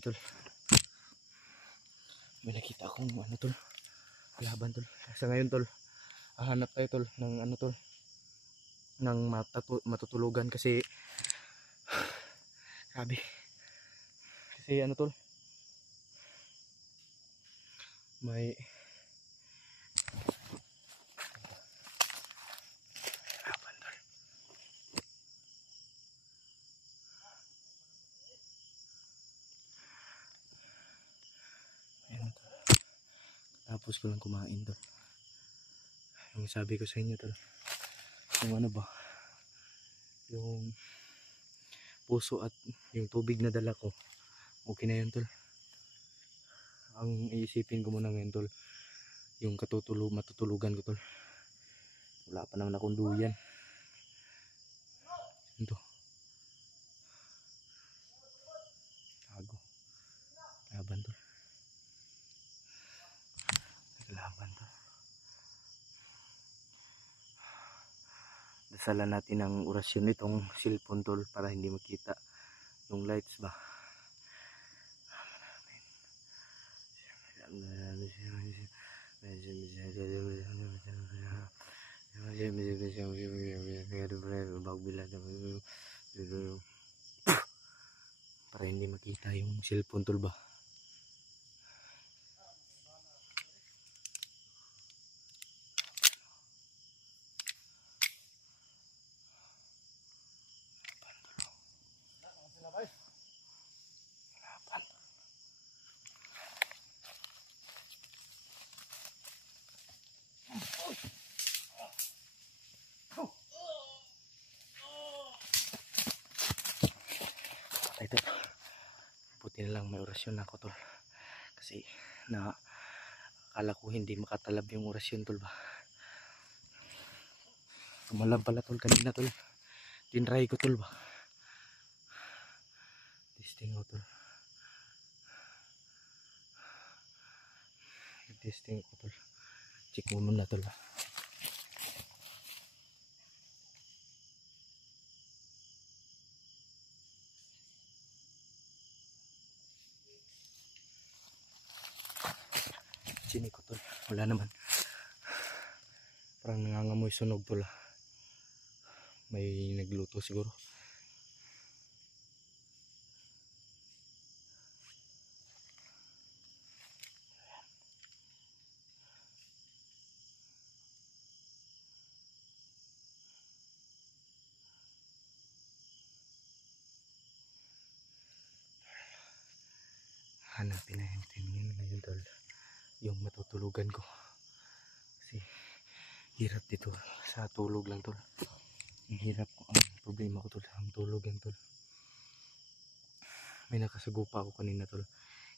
tol. May nakita akong ano tol, laban tol. Sa ngayon tol, hahanap tayo tol ng ano tol, ng matutulugan kasi grabe. Kasi ano tol, may laban tol. Ayan tol. Tapos ko lang kumain tol. Yung sabi ko sa inyo tol, yung ano ba, yung puso at yung tubig na dala ko, okay na yun tol. Ang iisipin ko muna ngayon tol, yung matutulugan ko tol. Wala pa naman akong duyan. Ito tago, laban tol, laban tol. Dasalan natin ng orasyon itong cellphone tol para hindi makita yung lights ba. Para hindi makita yung cellphone tol ba. Ito, buti na lang may orasyon ako tol, kasi akala ko hindi makatalab yung orasyon tol ba. Tumalab pala tol kanina tol, tinry ko tol ba, testing ko tol, testing ko tol, check mo muna tol ba. Sini ko tol, wala naman, parang nangangamoy sunog tol. May nagluto siguro. Hanapin na yung tingin ngayon tol, yung matutulugan ko. Kasi hirap dito sa tulog lang tol. Ang hirap ko, ang problema ko tol, ang tulog lang tol. May nakasagupa ako kanina tol,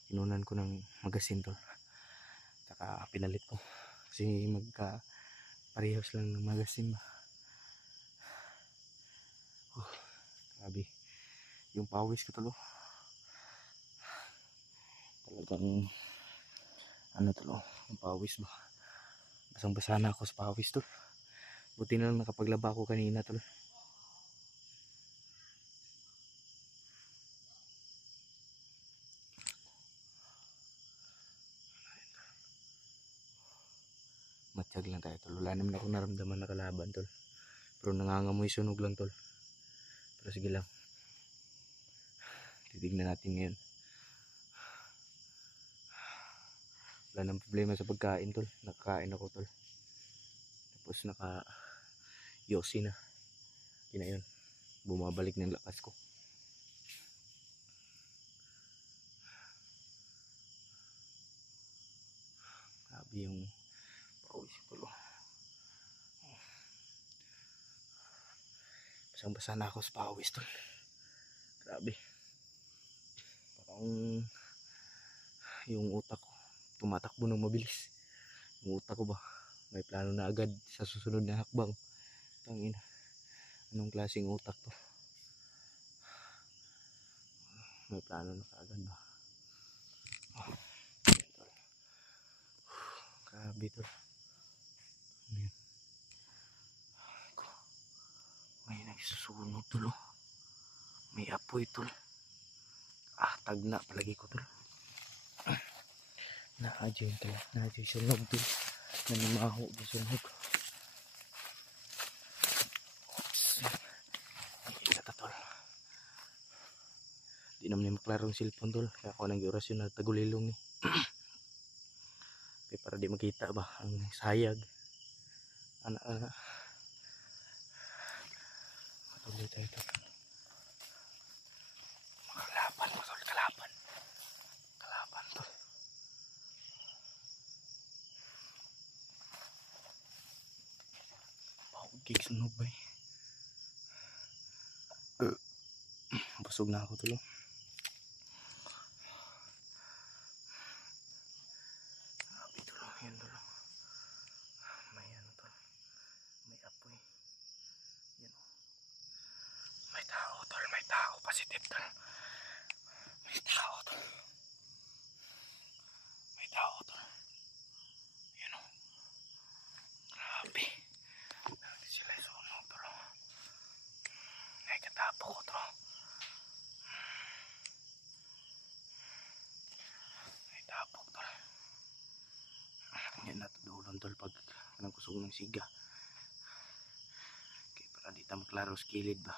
inunan ko ng magasin tol, saka pinalit ko kasi magka parehas lang ng magasin ba. Grabe yung pawis ko tol, talagang ano tol, yung pawis ba, basang basa na ako sa pawis tol. Buti na lang nakapaglaba ako kanina tol. Matiyag lang tayo tol, wala naman ako naramdaman na kalaban tol, pero nangangamoy sunog lang tol. Pero sige lang, titignan natin ngayon. Wala nang problema sa pagkain tol, nakakain ako tol, tapos naka yosi na, yun na yun, bumabalik ng lakas ko. Grabe yung pawis ko tol, basang basa na ako sa pawis tol. Grabe, parang yung utak ko tumatakbo ng mabilis. Yung utak ko ba, may plano na agad sa susunod na hakbang. Tangina, anong klaseng utak to? May plano na agad ba? Grabe tol. May nagsusunog tol, may apoy tol. tagna palagi ko tol. Naadyo yun tol. Naadyo yung sunog tol. Nanimaho yung sunog. Isa ta tol. Di naman yung maklarong cellphone tol. Kaya ako nang orasyon na tagulilong ni. Kaya para di makita ba ang sayag. Ana. Patuloy tayo tol. Kalaban tol. Kalaban tol. Paugig sunog ba eh. Busog na ako tol. Yan tol. May ano tol. May apoy. Yan o. May tao tol. May tao. Positive tol. May tao tol. May tao tol. Yan o. Grabe. Sila sunog tol. Ay katapo ko tol. May tapok tol. Yan natudulon tol pag kanang kusog ng siga. Okay, para di ta maklaro sa kilid ba.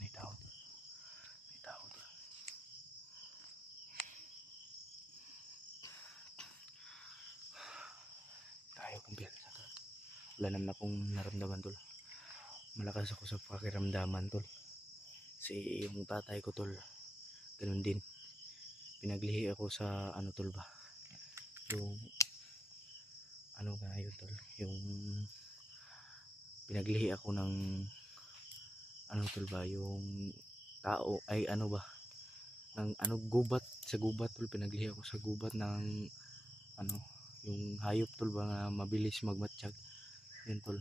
May tao tol. May tao tol. Tayo kung biasa tol. Wala naman akong naramdaman tol. Malakas ako sa pakiramdaman tol. Kasi yung tatay ko tol, ganun din. Pinaglihi ako sa ano tol ba, yung ano nga yun tol, yung pinaglihi ako ng ano tol ba, yung tao ay ano ba, ng ano gubat, sa gubat tol. Pinaglihi ako sa gubat ng ano, yung hayop tol ba na mabilis magmatsyag. Yun tol,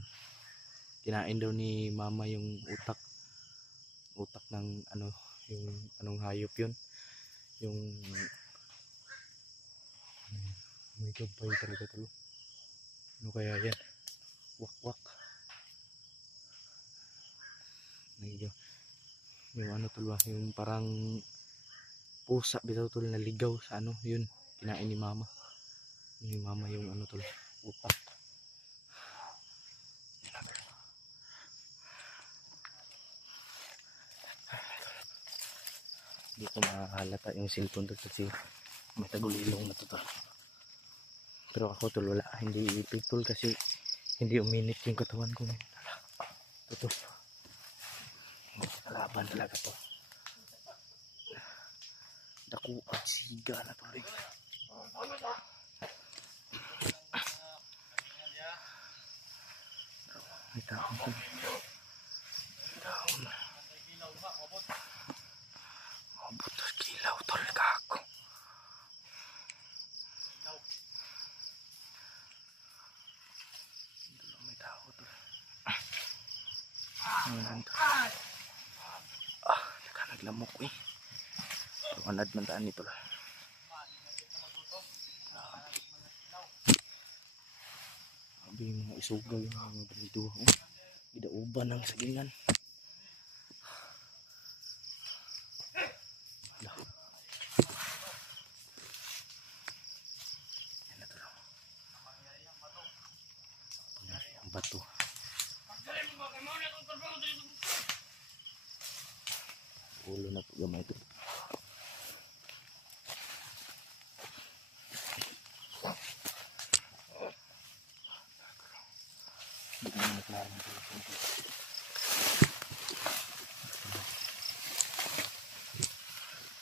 kinain daw ni mama yung utak ng ano, yung anong hayop yun, yung may gabay talaga tol. Ano kaya yan? Wak yung ano tol ba, yung parang pusa bitaw tol na ligaw sa ano, yun kinain ni mama yung ano tol, utak. Hindi ko makahalata yung cellphone tol kasi may tagulilong na to tol. Pero ako tol wala, hindi ipit tol kasi hindi uminit yung katawan ko ngayon. Tol, kalaban talaga to. Dako at siga na tuloy. May taon ko. Taon. Mabutos kilaw tol kako. May tao tol. Naglamok eh. Anad man taan nito lah. Abi mga isugaw yung mga balido. Idauban ng sagingan. Ala. Yan na to lang. Ang bato. Ulo na po gamay ito.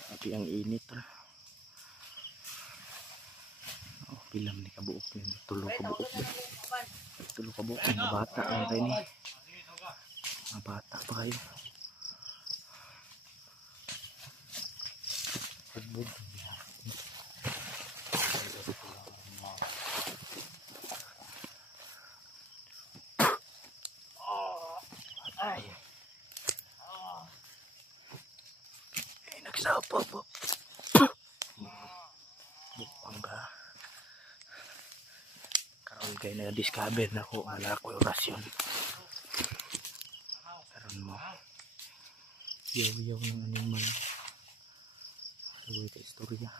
Tapi ang init lah. Oh, pilam ni kabuok ni tulo kabuok ba. Tulo kabuok mga bata ang tayo ni. Mga bata pa kayo. Pagbog. Ay. Nagsapo po. Bukang ba? Karoon kayo na-discover na ko. Wala ko orasyon. yaw-yaw ng animal. Sabi ka istorya.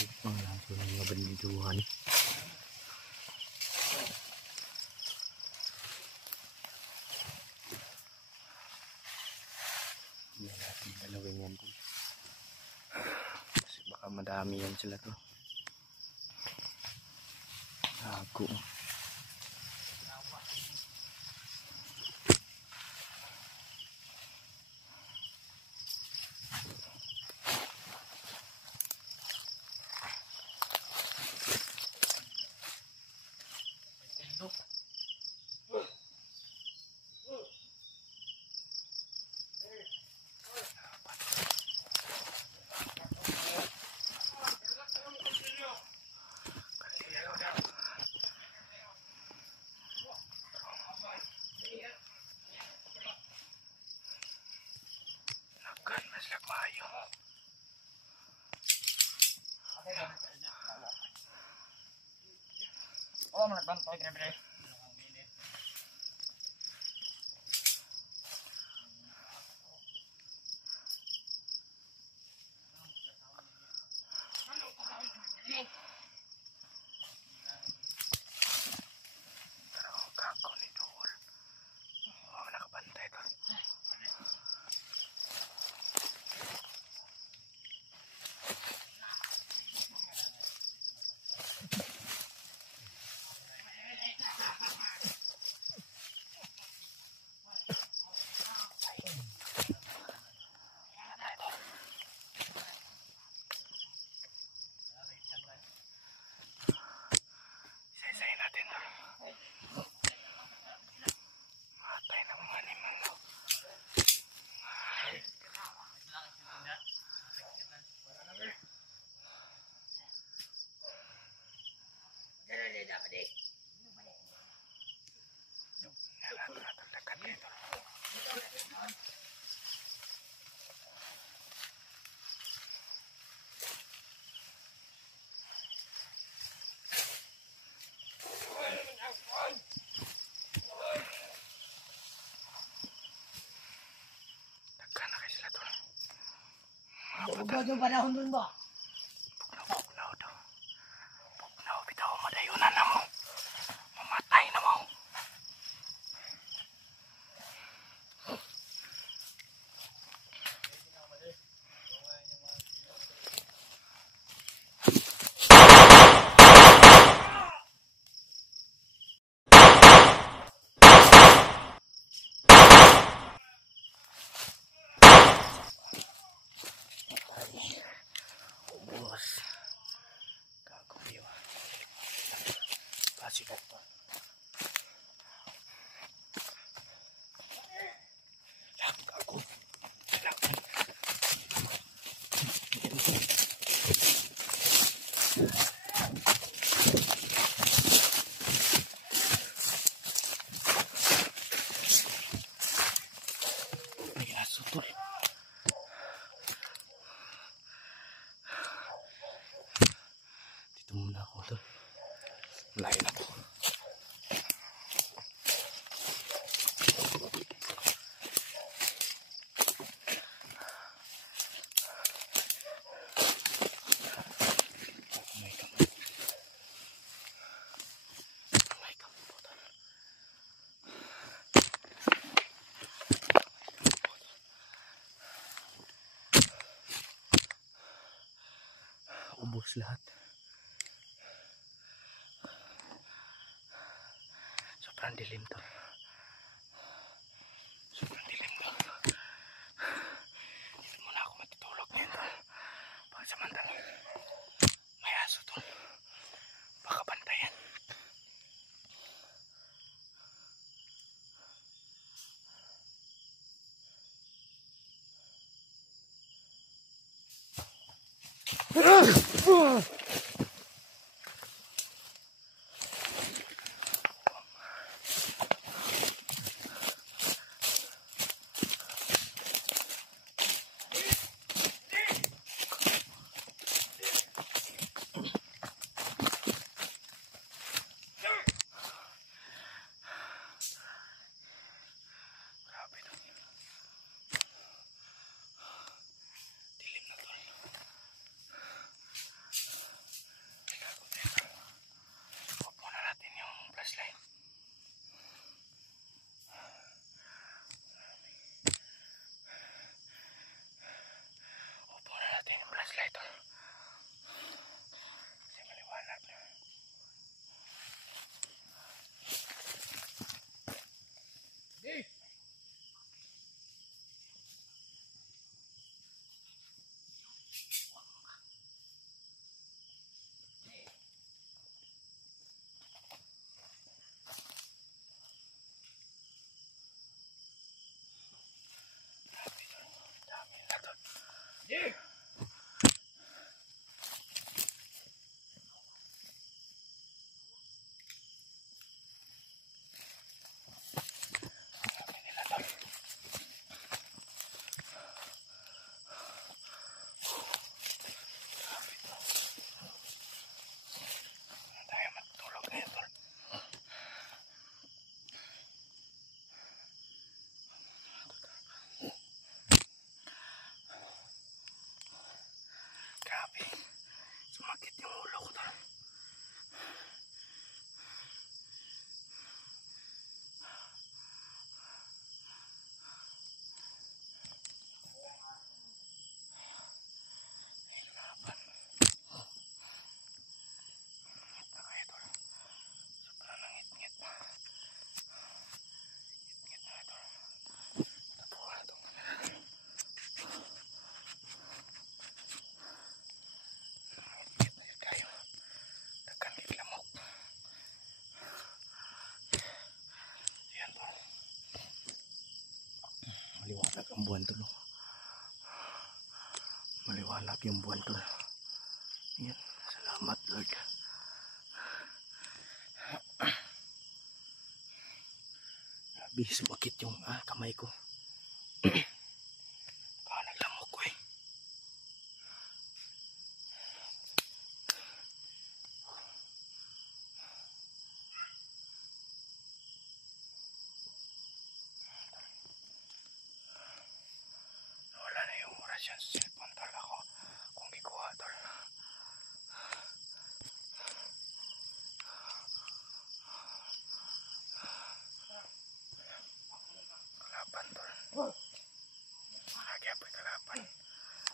Ay pang laso ng mga bandiduhan. Hindi natin galawin yan po. Kasi baka madami yan sila to. Ako. Oh, magbantay bre. Ugo yung panahon dun ba? Pugnaw daw. Pugnaw bitaw madayunan na mo. Mamatay na mo. Sikat to. Ako. May aso to. Dito muna ako to. Lain na to. Ubos lahat. Sobrang dilim to. Sobrang dilim to. Dito muna ako matutulog dito. Pagsamantala may aso to. Baka bantayan. Grabe to. yung buwan tol. Maliwanag yung buwan tol. Ayan, salamat Lord. Grabe, sumakit yung kamay ko. Naglamok ko eh. Wala na yung oras yan sa cellphone tol ako. Kung gikuha tol. Kalaban tol. Lagi apoy kalaban.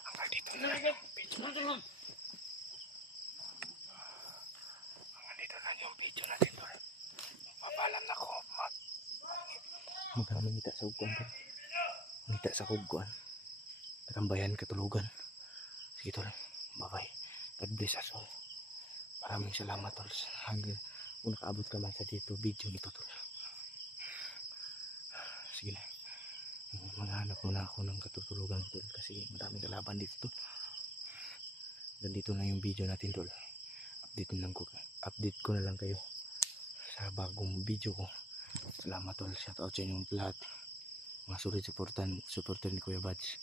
Hanggang dito na lang yung video natin. Hanggang dito na yung video natin tol. Mabalan na ko. Magkano ngita sa ugkuan tol. Ngita sa ugkuan. Katambayan, katulugan. Sige tol. Bye bye. God bless us all. Maraming salamat tol. Hanggang kung nakaabot ka man sa dito video nito tol. Sige na. Maghanap muna ako ng katutulugan tol. Kasi maraming kalaban dito tol. Ganito na yung video natin tol. Update ko na lang kayo sa bagong video ko. Salamat tol. Shoutout sa inyong lahat. Mga sulit supportan ni Kuya Badge.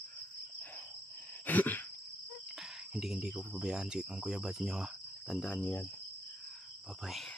hindi ko pabayaan ang Kuya Badge nyo ha. Tandaan nyo yan. Bye bye.